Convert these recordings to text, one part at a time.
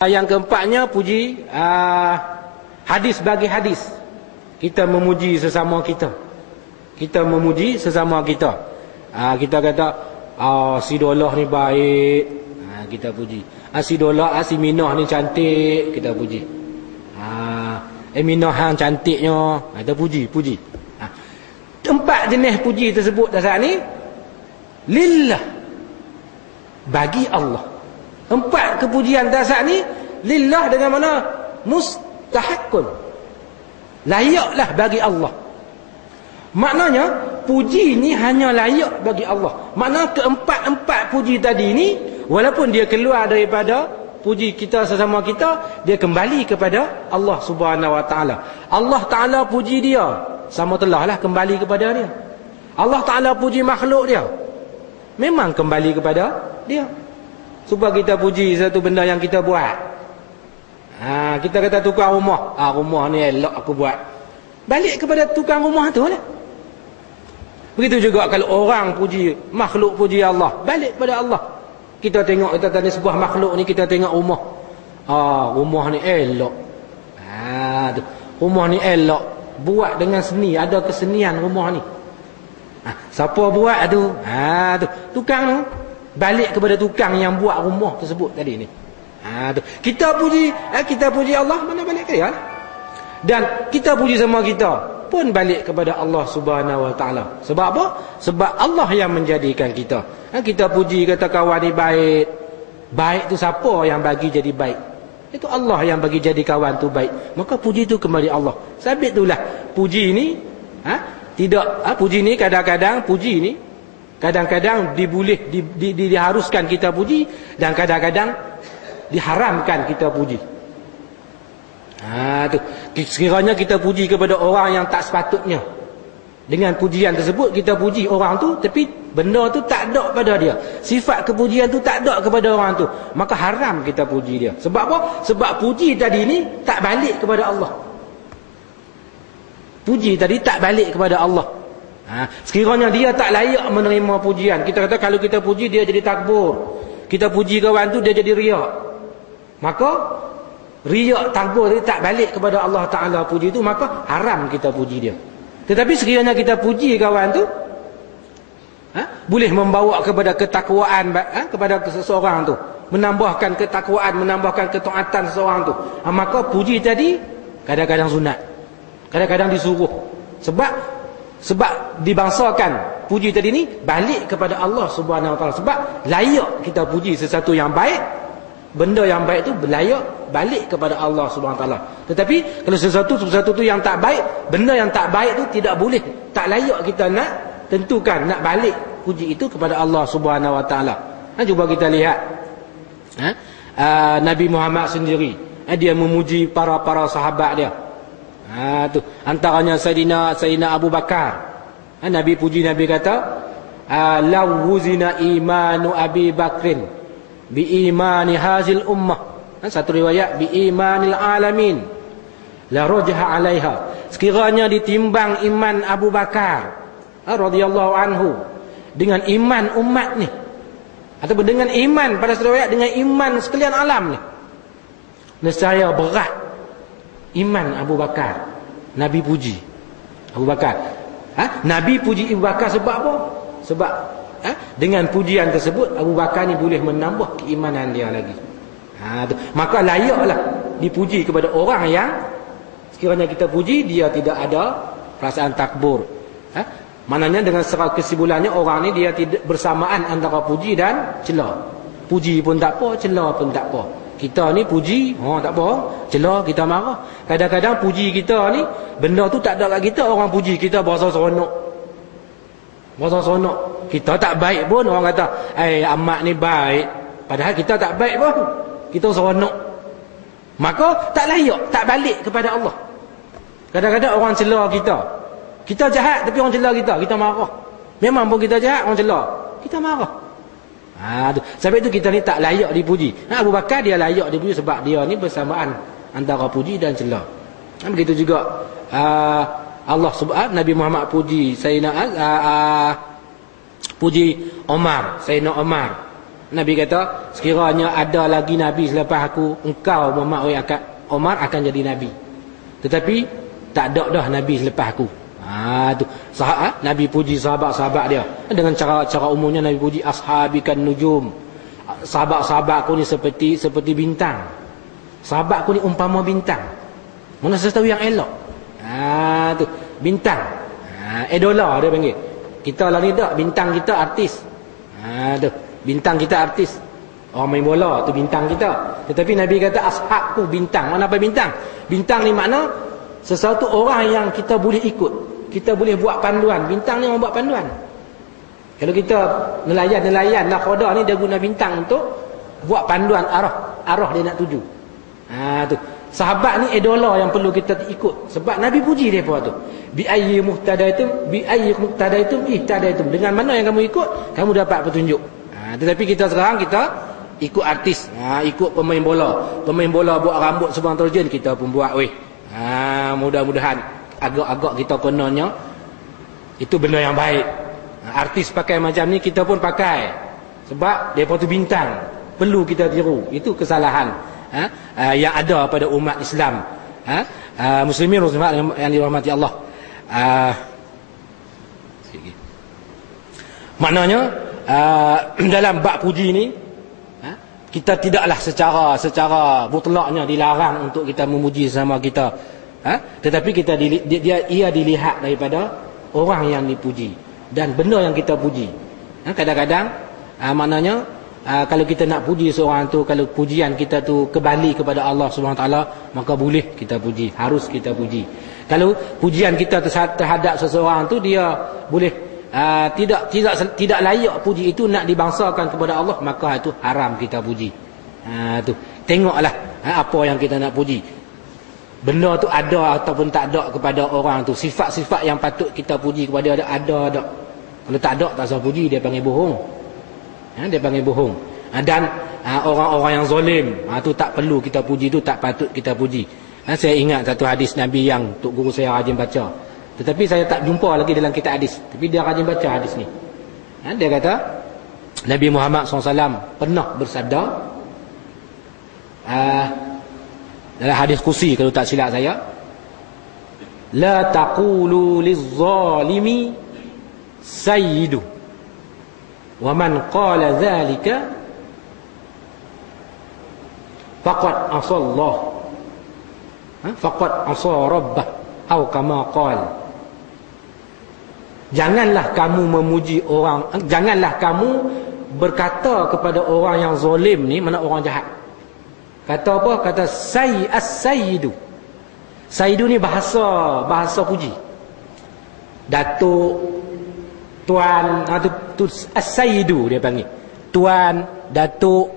Yang keempatnya puji hadis bagi hadis. Kita memuji sesama kita. Kita memuji sesama kita. Kita kata si Dolah ni baik, kita puji. Si Dolah, si Minah ni cantik, kita puji. Minah hang cantiknya, kita puji. Empat jenis puji tersebut dasar ni lillah, bagi Allah. Empat kepujian dasar ni lillah dengan mana? Mustahakun, layaklah bagi Allah. Maknanya puji ni hanya layak bagi Allah. Maknanya keempat-empat puji tadi ni, walaupun dia keluar daripada puji kita sesama kita, dia kembali kepada Allah Subhanahu Wa Taala. Allah Taala puji dia, sama telah lah kembali kepada dia. Allah Taala puji makhluk dia, memang kembali kepada dia. Supaya kita puji satu benda yang kita buat. Kita kata tukang rumah, rumah ni elok aku buat, balik kepada tukang rumah tu lah. Begitu juga kalau orang puji, makhluk puji Allah, balik kepada Allah. Kita tengok, kita tanya sebuah makhluk ni, kita tengok rumah. Rumah ni elok. Tu. Rumah ni elok, buat dengan seni, ada kesenian rumah ni. Siapa buat tu? Tu tukang tu. Balik kepada tukang yang buat rumah tersebut tadi ni. Tu. Kita puji Allah, mana balik ke dia? Dan kita puji sama kita pun balik kepada Allah Subhanahu Wa Taala. Sebab apa? Sebab Allah yang menjadikan kita. Kita puji kata kawan ni baik. Baik tu siapa yang bagi jadi baik? Itu Allah yang bagi jadi kawan tu baik. Maka puji tu kembali Allah. Sabit itulah puji ni puji ni kadang-kadang puji ni kadang-kadang diharuskan kita puji, dan kadang-kadang diharamkan kita puji. Tu. Sekiranya kita puji kepada orang yang tak sepatutnya, dengan pujian tersebut kita puji orang tu, tapi benda tu tak ada pada dia, sifat kepujian tu tak ada kepada orang tu, maka haram kita puji dia. Sebab apa? Sebab puji tadi ni tak balik kepada Allah. Puji tadi tak balik kepada Allah. Sekiranya dia tak layak menerima pujian, kita kata kalau kita puji dia jadi takbur, kita puji kawan tu dia jadi riak, maka riak takbur dia tak balik kepada Allah Ta'ala puji tu, maka haram kita puji dia. Tetapi sekiranya kita puji kawan tu, boleh membawa kepada ketakwaan kepada seseorang tu, menambahkan ketakwaan, menambahkan ketaatan seseorang tu, maka puji tadi kadang-kadang sunat, kadang-kadang disuruh. Sebab dibangsakan puji tadi ni balik kepada Allah Subhanahu Wa Taala. Sebab layak kita puji sesuatu yang baik, benda yang baik tu layak balik kepada Allah Subhanahu Wa Taala. Tetapi kalau sesuatu tu yang tak baik, benda yang tak baik tu tidak boleh, tak layak kita nak tentukan nak balik puji itu kepada Allah Subhanahu Wa Taala. Cuba kita lihat Nabi Muhammad sendiri, dia memuji para sahabat dia. Tu antaranya Sayyidina Abu Bakar. Nabi puji, Nabi kata law wuzina imanu Abi Bakrin bi imani hazil ummah. Satu riwayat bi imanil alamin la rajaha alaiha. Sekiranya ditimbang iman Abu Bakar radhiyallahu anhu dengan iman umat ni, ataupun dengan iman, pada satu riwayat dengan iman sekalian alam ni, nescaya berat iman Abu Bakar. Nabi puji Abu Bakar. Nabi puji Abu Bakar sebab apa? Sebab dengan pujian tersebut Abu Bakar ni boleh menambah keimanan dia lagi. Maka layaklah dipuji kepada orang yang sekiranya kita puji dia tidak ada perasaan takbur. Maknanya dengan secara kesimpulannya orang ni dia tidak bersamaan antara puji dan cela. Puji pun tak apa, cela pun tak apa. Kita ni puji, tak apa, cela kita marah. Kadang-kadang puji kita ni, benda tu tak ada kat kita, orang puji kita berasa seronok. Berasa seronok. Kita tak baik pun orang kata, Ahmad ni baik. Padahal kita tak baik pun, kita seronok. Maka tak layak, tak balik kepada Allah. Kadang-kadang orang cela kita. Kita jahat tapi orang cela kita marah. Memang pun kita jahat, orang cela, kita marah. Sebab itu kita ni tak layak dipuji. Abu Bakar dia layak dipuji sebab dia ni bersamaan antara puji dan cela. Begitu juga Allah Subhanahu Nabi Muhammad puji Sayyidina puji Omar, Sayyidina Omar. Nabi kata, sekiranya ada lagi Nabi selepas aku, engkau Muhammad Umar akan jadi Nabi. Tetapi tak ada dah Nabi selepas aku. Tu Nabi puji sahabat-sahabat dia. Dengan cara umumnya Nabi puji ashabikan nujum. Sahabat-sahabat aku ni seperti bintang. Sahabat aku ni umpama bintang. Mana sesuatu yang elok. Tu bintang. Idola dia panggil. Kita lah ni tak, bintang kita artis. Tu bintang kita artis. Orang main bola tu bintang kita. Tetapi Nabi kata ashabku bintang. Mana apa bintang? Bintang ni makna sesuatu orang yang kita boleh ikut. Kita boleh buat panduan. Bintang ni orang buat panduan. Kalau kita nelayan nakhoda ni dia guna bintang untuk buat panduan arah dia nak tuju. Tu sahabat ni idola yang perlu kita ikut. Sebab Nabi puji dia apa tu? Bi ayyi muhtadaitum ihtadaitum. Dengan mana yang kamu ikut, kamu dapat petunjuk. Tetapi kita sekarang kita ikut artis, ikut pemain bola. Pemain bola buat rambut sebang terjun, kita pun buat weh. Mudah-mudahan agak-agak kita kononnya itu benda yang baik. Artis pakai macam ni, kita pun pakai. Sebab depa tu bintang, perlu kita tiru. Itu kesalahan yang ada pada umat Islam. Muslimin muslimat yang dirahmati Allah. Maknanya dalam bab puji ni kita tidaklah secara mutlaknya dilarang untuk kita memuji sesama kita. Tetapi ia dilihat daripada orang yang dipuji dan benda yang kita puji. Kadang-kadang maknanya kalau kita nak puji seorang tu, kalau pujian kita tu kembali kepada Allah SWT, maka boleh kita puji, harus kita puji. Kalau pujian kita terhadap seseorang tu dia boleh tidak layak puji itu nak dibangsakan kepada Allah, maka itu haram kita puji. Tu tengoklah apa yang kita nak puji. Benda tu ada ataupun tak ada kepada orang tu. Sifat-sifat yang patut kita puji kepada dia ada. Kalau tak ada, tak usah puji, dia panggil bohong. Dia panggil bohong. Dan orang-orang yang zalim, tu tak perlu kita puji, tu tak patut kita puji. Saya ingat satu hadis Nabi yang Tok Guru saya rajin baca. Tetapi saya tak jumpa lagi dalam kitab hadis. Tapi dia rajin baca hadis ni. Dia kata Nabi Muhammad SAW pernah bersabda dalam hadis kursi kalau tak silap saya, la taqulu lizzalimi sayyidu wa man qala dhalika faqad asallah faqad asa rabbah atau kama qala. Janganlah kamu memuji orang, janganlah kamu berkata kepada orang yang zalim ni, mana orang jahat. Kata apa? Kata sayyidu. Sayyidu ni bahasa puji. Datuk, tuan, tu as-sayyidu dia panggil. Tuan, datuk.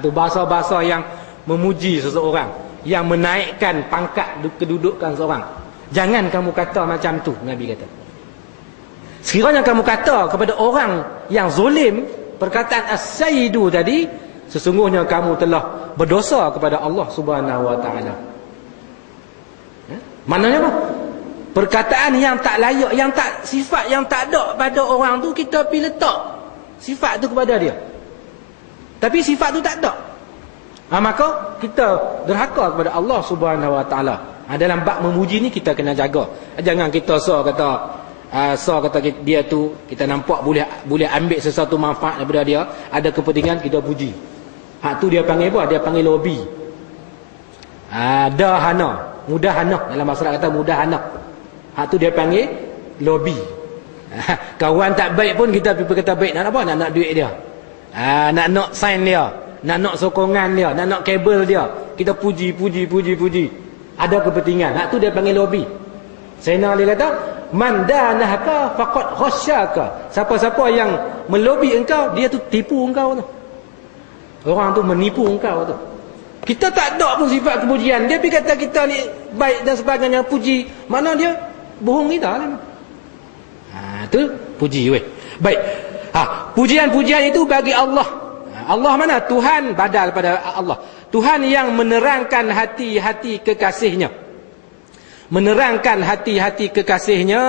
Tu bahasa-bahasa yang memuji seseorang, yang menaikkan pangkat kedudukan seseorang. Jangan kamu kata macam tu, Nabi kata. Sekiranya kamu kata kepada orang yang zalim perkataan as-sayyidu tadi, sesungguhnya kamu telah berdosa kepada Allah Subhanahu wa taala. Maknanya apa? Perkataan yang tak layak, yang tak, sifat yang tak ada pada orang tu, kita pergi letak sifat tu kepada dia. Tapi sifat tu tak ada. Maka kita derhaka kepada Allah Subhanahu wa taala. Dalam bab memuji ni kita kena jaga. Jangan kita kata dia tu, kita nampak boleh ambil sesuatu manfaat daripada dia, ada kepentingan kita puji. Tu dia panggil apa? Dia panggil lobby. Dahana, mudahana, dalam masyarakat kata mudahana. Tu dia panggil lobby. Kawan tak baik pun kita kata baik, nak apa? Nak duit dia. Nak sign dia, nak sokongan dia, nak kabel dia. Kita puji. Ada kepentingan. Tu dia panggil lobby. Sayyidina Ali kata, man danahaka faqad khasyaka. Siapa-siapa yang melobi engkau, dia tu tipu engkau tu. Orang tu menipu engkau tu. Kita tak ada pun sifat kepujian. Dia pergi kata kita ni baik dan sebagainya, puji. Mana dia bohong kita lah. Tu puji weh. Baik. Pujian-pujian itu bagi Allah. Allah mana? Tuhan, badal pada Allah. Tuhan yang menerangkan hati-hati kekasihnya. Menerangkan hati-hati kekasihnya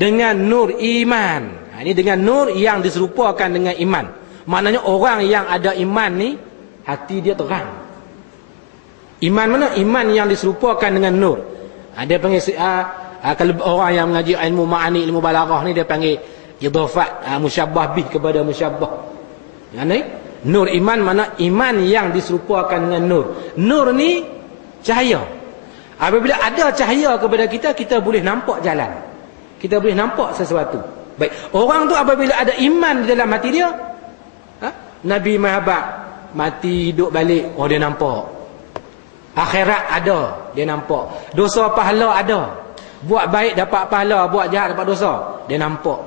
dengan nur iman. Ini dengan nur yang diserupakan dengan iman. Maknanya orang yang ada iman ni, hati dia terang. Iman mana? Iman yang diserupakan dengan nur. Dia panggil kalau orang yang mengaji ilmu ma'ani, ilmu balaghah ni, dia panggil idhafat musyabbah bih kepada musyabbah. Yang ni nur iman, mana iman yang diserupakan dengan nur. Nur ni cahaya. Apabila ada cahaya kepada kita, kita boleh nampak jalan. Kita boleh nampak sesuatu. Baik, orang tu apabila ada iman di dalam hati dia, Nabi Mahabak mati hidup balik, dia nampak. Akhirat ada, dia nampak. Dosa pahala ada. Buat baik dapat pahala, buat jahat dapat dosa, dia nampak.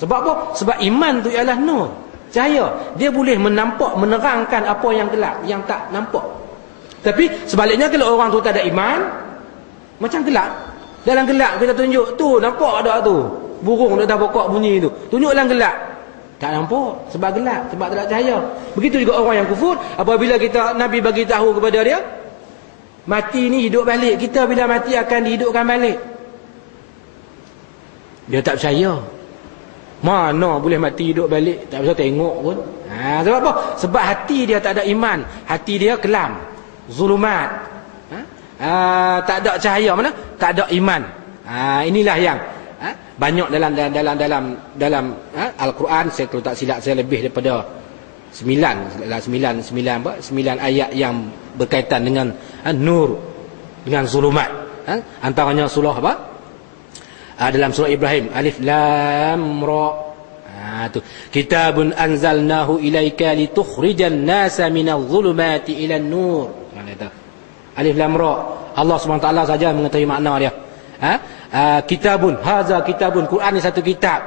Sebab apa? Sebab iman tu ialah nur, cahaya. Dia boleh menampak, menerangkan apa yang gelap, yang tak nampak. Tapi sebaliknya kalau orang tu tak ada iman, macam gelap. Dalam gelap kita tunjuk, tu nampak tak tu? Burung di atas pokok bunyi tu. Tunjuk dalam gelap. Tak nampak sebab gelap, sebab tak ada cahaya. Begitu juga orang yang kufur, apabila kita Nabi bagi tahu kepada dia, mati ni hidup balik, kita bila mati akan dihidupkan balik. Dia tak percaya. Mana boleh mati hidup balik? Tak bisa tengok pun. Sebab apa? Sebab hati dia tak ada iman. Hati dia kelam, zulumat. Tak ada cahaya, mana? Tak ada iman. Inilah yang banyak dalam Al-Quran. Saya kalau tak silap saya lebih daripada 9 ayat yang berkaitan dengan nur, dengan zulumat. Antaranya surah apa? Dalam surah Ibrahim, Alif Lam Ra. Tu kitabun anzalnahu ilaika litukhrijan nasa minadh dhulumati ilan nur. Alif Lam Ra. Allah SWT saja mengetahui makna dia. Kitabun, haza kitabun, Quran ni satu kitab.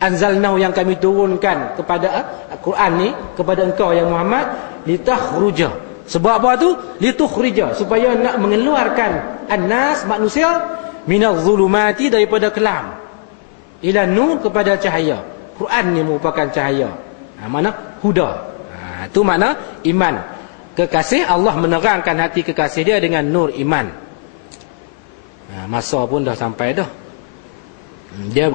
Anzalnahu, yang kami turunkan kepada Quran ni kepada engkau yang Muhammad, litakhruja. Sebab apa tu? Litukhrija, supaya nak mengeluarkan annas, manusia, minadh dhulumati, daripada kelam, ila nur, kepada cahaya. Quran ni merupakan cahaya. Mana? Huda. Itu makna iman. Kekasih Allah menerangkan hati kekasih dia dengan nur iman. Masa pun dah sampai dah. Dia